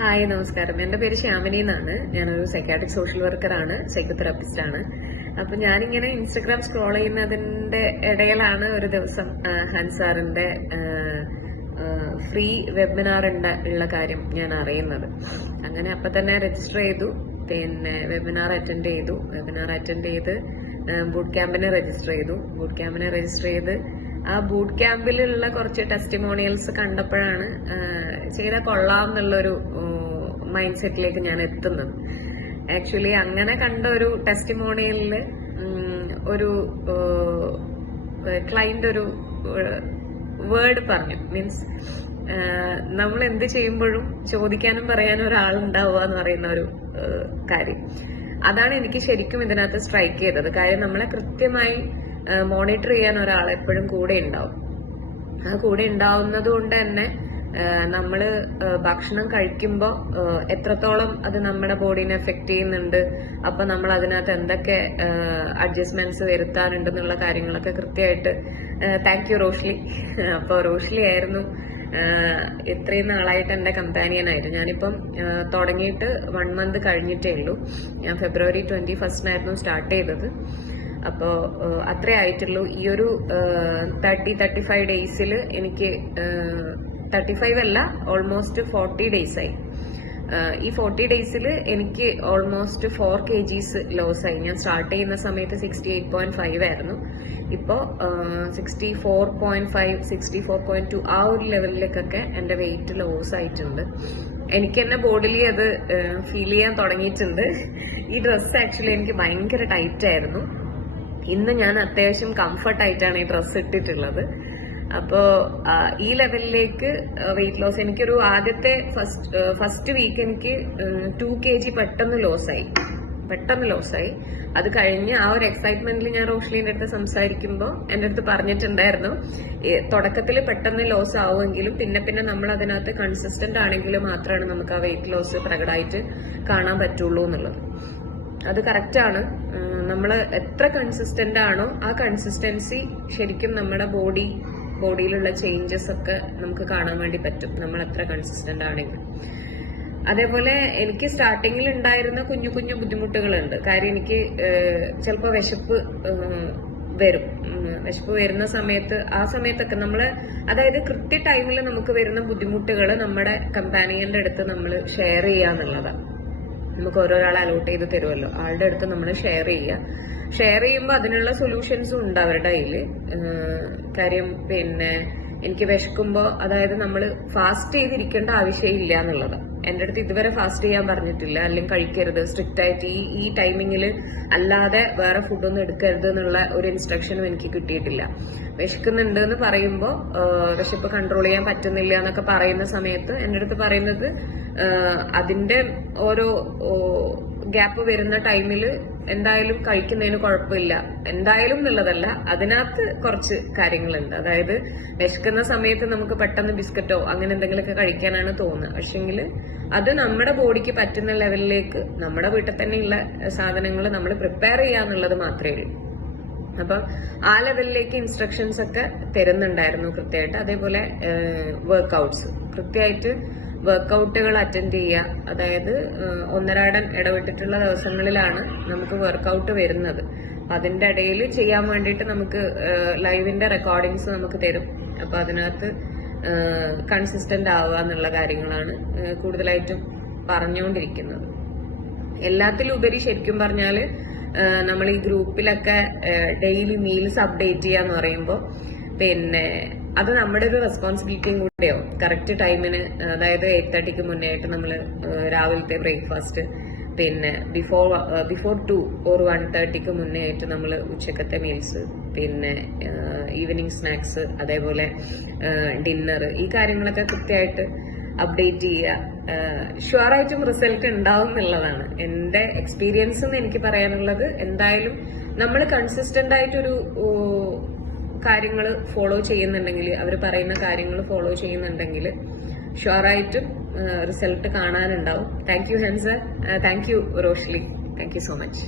Hi നമസ്കാരം. എൻ്റെ പേര് ശ്യാമിനി എന്നാണ്. ഞാനൊരു സൈക്കാട്രിക് സോഷ്യൽ വർക്കറാണ്, സൈക്കോതെറാപ്പിസ്റ്റ് ആണ്. അപ്പൊ ഞാനിങ്ങനെ ഇൻസ്റ്റഗ്രാം സ്ക്രോൾ ചെയ്യുന്നതിന്റെ ഇടയിലാണ് ഒരു ദിവസം ഹൻസാറിന്റെ ഫ്രീ വെബിനാർ ഉള്ള കാര്യം ഞാൻ അറിയുന്നത്. അങ്ങനെ അപ്പൊ തന്നെ രജിസ്റ്റർ ചെയ്തു. പിന്നെ വെബിനാർ അറ്റൻഡ് ചെയ്ത് ബൂട്ട് ക്യാമ്പിന് രജിസ്റ്റർ ചെയ്ത് ആ ബൂട്ട് ക്യാമ്പിലുള്ള കുറച്ച് ടെസ്റ്റിമോണിയൽസ് കണ്ടപ്പോഴാണ് ചെയ്താൽ കൊള്ളാം എന്നുള്ളൊരു മൈൻഡ് സെറ്റിലേക്ക് ഞാൻ എത്തുന്നത്. ആക്ച്വലി അങ്ങനെ കണ്ട ഒരു ടെസ്റ്റിമോണിയലില് ഒരു ക്ലൈന്റ് ഒരു വേർഡ് പറഞ്ഞു. മീൻസ് നമ്മൾ എന്ത് ചെയ്യുമ്പോഴും ചോദിക്കാനും പറയാനും ഒരാളുണ്ടാവുക എന്ന് പറയുന്ന ഒരു കാര്യം. അതാണ് എനിക്ക് ശരിക്കും ഇതിനകത്ത് സ്ട്രൈക്ക് ചെയ്തത്. കാര്യം നമ്മളെ കൃത്യമായി മോണിറ്റർ ചെയ്യാൻ ഒരാൾ എപ്പോഴും കൂടെ ഉണ്ടാവും. ആ കൂടെ ഉണ്ടാവുന്നത് കൊണ്ട് തന്നെ നമ്മള് ഭക്ഷണം കഴിക്കുമ്പോൾ എത്രത്തോളം അത് നമ്മുടെ ബോഡീനെ എഫക്ട് ചെയ്യുന്നുണ്ട്, അപ്പൊ നമ്മൾ അതിനകത്ത് എന്തൊക്കെ അഡ്ജസ്റ്റ്മെന്റ്സ് വരുത്താനുണ്ടെന്നുള്ള കാര്യങ്ങളൊക്കെ കൃത്യമായിട്ട് താങ്ക് യു റോഷ്ലി. അപ്പൊ റോഷ്ലി ആയിരുന്നു ഇത്രയും നാളായിട്ട് എന്റെ കമ്പാനിയൻ ആയിരുന്നു. ഞാനിപ്പം തുടങ്ങിയിട്ട് 1 month കഴിഞ്ഞിട്ടേ ഉള്ളൂ. ഞാൻ February 21 സ്റ്റാർട്ട് ചെയ്തത്. അപ്പോ അത്രേ ആയിട്ടുള്ളൂ. ഈ ഒരു 30-35 ഡേയ്സിൽ എനിക്ക് 35 അല്ല, ഓൾമോസ്റ്റ് 40 ഡേയ്സ് ആയി. ഈ 40 ഡേയ്സിൽ എനിക്ക് ഓൾമോസ്റ്റ് 4 kgs ലോസ് ആയി. ഞാൻ സ്റ്റാർട്ട് ചെയ്യുന്ന സമയത്ത് 68.5 ആയിരുന്നു. ഇപ്പോ 64.5, 64.2 ആ ഒരു ലെവലിലേക്കൊക്കെ എന്റെ വെയിറ്റ് ലോസ് ആയിട്ടുണ്ട്. എനിക്ക് തന്നെ ബോഡിലി അത് ഫീൽ ചെയ്യാൻ തുടങ്ങിയിട്ടുണ്ട്. ഈ ഡ്രസ്സ് ആക്ച്വലി എനിക്ക് ഭയങ്കര ടൈറ്റ് ആയിരുന്നു. ഇന്ന് ഞാൻ അത്യാവശ്യം കംഫർട്ടായിട്ടാണ് ഈ ഡ്രസ്സ് ഇട്ടിട്ടുള്ളത്. അപ്പോ ഈ ലെവലിലേക്ക് വെയിറ്റ് ലോസ് എനിക്കൊരു ആദ്യത്തെ ഫസ്റ്റ് വീക്ക് എനിക്ക് 2 kg പെട്ടെന്ന് ലോസായി. അത് കഴിഞ്ഞ് ആ ഒരു എക്സൈറ്റ്മെന്റിൽ ഞാൻ റോഷ്ലിന്റെ അടുത്ത് സംസാരിക്കുമ്പോൾ എന്റെ അടുത്ത് പറഞ്ഞിട്ടുണ്ടായിരുന്നു, തുടക്കത്തിൽ പെട്ടെന്ന് ലോസ് ആവുമെങ്കിലും പിന്നെ നമ്മൾ അതിനകത്ത് കൺസിസ്റ്റന്റ് ആണെങ്കിൽ മാത്രമാണ് നമുക്ക് ആ വെയിറ്റ് ലോസ് പ്രകടമായിട്ട് കാണാൻ പറ്റുള്ളൂ എന്നുള്ളത്. അത് കറക്റ്റാണ്. നമ്മൾ എത്ര കൺസിസ്റ്റന്റ് ആണോ ആ കൺസിസ്റ്റൻസി ശരിക്കും നമ്മുടെ ബോഡിയിലുള്ള ചേഞ്ചസ് ഒക്കെ നമുക്ക് കാണാൻ വേണ്ടി പറ്റും, നമ്മൾ എത്ര കൺസിസ്റ്റന്റ് ആണെങ്കിലും. അതേപോലെ എനിക്ക് സ്റ്റാർട്ടിങ്ങിൽ ഉണ്ടായിരുന്ന കുഞ്ഞു ബുദ്ധിമുട്ടുകളുണ്ട്. കാര്യം എനിക്ക് ചിലപ്പോൾ വിശപ്പ് വരുന്ന ആ സമയത്തൊക്കെ നമ്മള്, അതായത് കൃത്യ ടൈമിൽ നമുക്ക് വരുന്ന ബുദ്ധിമുട്ടുകൾ നമ്മുടെ കമ്പാനിയന്റെ അടുത്ത് നമ്മൾ ഷെയർ ചെയ്യാന്നുള്ളതാണ്. നമുക്ക് ഓരോരാളെ അലോട്ട് ചെയ്ത് തരുമല്ലോ, ആളുടെ അടുത്ത് നമ്മൾ ഷെയർ ചെയ്യുമ്പോൾ അതിനുള്ള സൊല്യൂഷൻസും ഉണ്ട് അവരുടെ കയ്യില്. കാര്യം പിന്നെ എനിക്ക് വിശക്കുമ്പോൾ, അതായത് നമ്മൾ ഫാസ്റ്റ് ചെയ്തിരിക്കേണ്ട ആവശ്യമില്ല എന്നുള്ളതാണ്. എന്റെ അടുത്ത് ഇതുവരെ ഫാസ്റ്റ് ചെയ്യാൻ പറഞ്ഞിട്ടില്ല, അല്ലെങ്കിൽ കഴിക്കരുത് സ്ട്രിക്റ്റ് ആയിട്ട് ഈ ടൈമിങ്ങിൽ അല്ലാതെ വേറെ ഫുഡൊന്നും എടുക്കരുത് എന്നുള്ള ഒരു ഇൻസ്ട്രക്ഷനും എനിക്ക് കിട്ടിയിട്ടില്ല. വിശക്കുന്നുണ്ട് എന്ന് പറയുമ്പോൾ വിശപ്പ് കൺട്രോൾ ചെയ്യാൻ പറ്റുന്നില്ല എന്നൊക്കെ പറയുന്ന സമയത്ത് എന്റെ അടുത്ത് പറയുന്നത്, അതിന്റെ ഓരോ ഗ്യാപ്പ് വരുന്ന ടൈമിൽ എന്തായാലും കഴിക്കുന്നതിന് കുഴപ്പമില്ല, എന്തായാലും എന്നുള്ളതല്ല, അതിനകത്ത് കുറച്ച് കാര്യങ്ങളുണ്ട്. അതായത് വിശക്കുന്ന സമയത്ത് നമുക്ക് പെട്ടെന്ന് ബിസ്ക്കറ്റോ അങ്ങനെ എന്തെങ്കിലുമൊക്കെ കഴിക്കാനാണ് തോന്നുന്നത്. പക്ഷെങ്കിൽ അത് നമ്മുടെ ബോഡിക്ക് പറ്റുന്ന ലെവലിലേക്ക് നമ്മുടെ വീട്ടിൽ തന്നെയുള്ള സാധനങ്ങൾ നമ്മൾ പ്രിപ്പയർ ചെയ്യാന്നുള്ളത് മാത്രമേ ഉള്ളൂ. അപ്പം ആ ലെവലിലേക്ക് ഇൻസ്ട്രക്ഷൻസ് ഒക്കെ തരുന്നുണ്ടായിരുന്നു കൃത്യമായിട്ട്. അതേപോലെ വർക്ക്ഔട്ട്സ് കൃത്യമായിട്ട് വർക്കൗട്ടുകൾ അറ്റൻഡ് ചെയ്യുക. അതായത് 1.5 ഇടവിട്ടിട്ടുള്ള ദിവസങ്ങളിലാണ് നമുക്ക് വർക്കൗട്ട് വരുന്നത്. അതിന്റെ ഇടയിൽ ചെയ്യാൻ വേണ്ടിയിട്ട് നമുക്ക് ലൈവിന്റെ റെക്കോർഡിങ്സ് നമുക്ക് തരും. അപ്പൊ അതിനകത്ത് കൺസിസ്റ്റന്റ് ആവുക എന്നുള്ള കാര്യങ്ങളാണ് കൂടുതലായിട്ടും പറഞ്ഞുകൊണ്ടിരിക്കുന്നത്. എല്ലാത്തിലും ഉപരി ശരിക്കും പറഞ്ഞാല് നമ്മൾ ഈ ഗ്രൂപ്പിലൊക്കെ ഡെയിലി മീൽസ് അപ്ഡേറ്റ് ചെയ്യാന്ന് പറയുമ്പോൾ പിന്നെ അത് നമ്മുടെ ഒരു റെസ്പോൺസിബിലിറ്റിയും കൂടെയോ. കറക്റ്റ് ടൈമിന്, അതായത് 8:30 മുന്നേ ആയിട്ട് നമ്മൾ രാവിലത്തെ ബ്രേക്ക്ഫാസ്റ്റ്, പിന്നെ ബിഫോർ 2 or 1:30 മുന്നേ ആയിട്ട് നമ്മൾ ഉച്ചക്കത്തെ മീൽസ്, പിന്നെ ഈവനിങ് സ്നാക്സ്, അതേപോലെ ഡിന്നർ, ഈ കാര്യങ്ങളൊക്കെ കൃത്യമായിട്ട് അപ്ഡേറ്റ് ചെയ്യുക. ഷുവറായിട്ടും റിസൾട്ട് ഉണ്ടാവും എന്നുള്ളതാണ് എന്റെ എക്സ്പീരിയൻസ് എന്ന് എനിക്ക് പറയാനുള്ളത്. എന്തായാലും നമ്മൾ കൺസിസ്റ്റന്റ് ആയിട്ടൊരു കാര്യങ്ങൾ ഫോളോ ചെയ്യുന്നുണ്ടെങ്കിൽ, അവർ പറയുന്ന കാര്യങ്ങൾ ഫോളോ ചെയ്യുന്നുണ്ടെങ്കിൽ ഷുവറായിട്ടും റിസൾട്ട് കാണാനുണ്ടാവും. Thank you Hansa, thank you Roshli, thank you so much.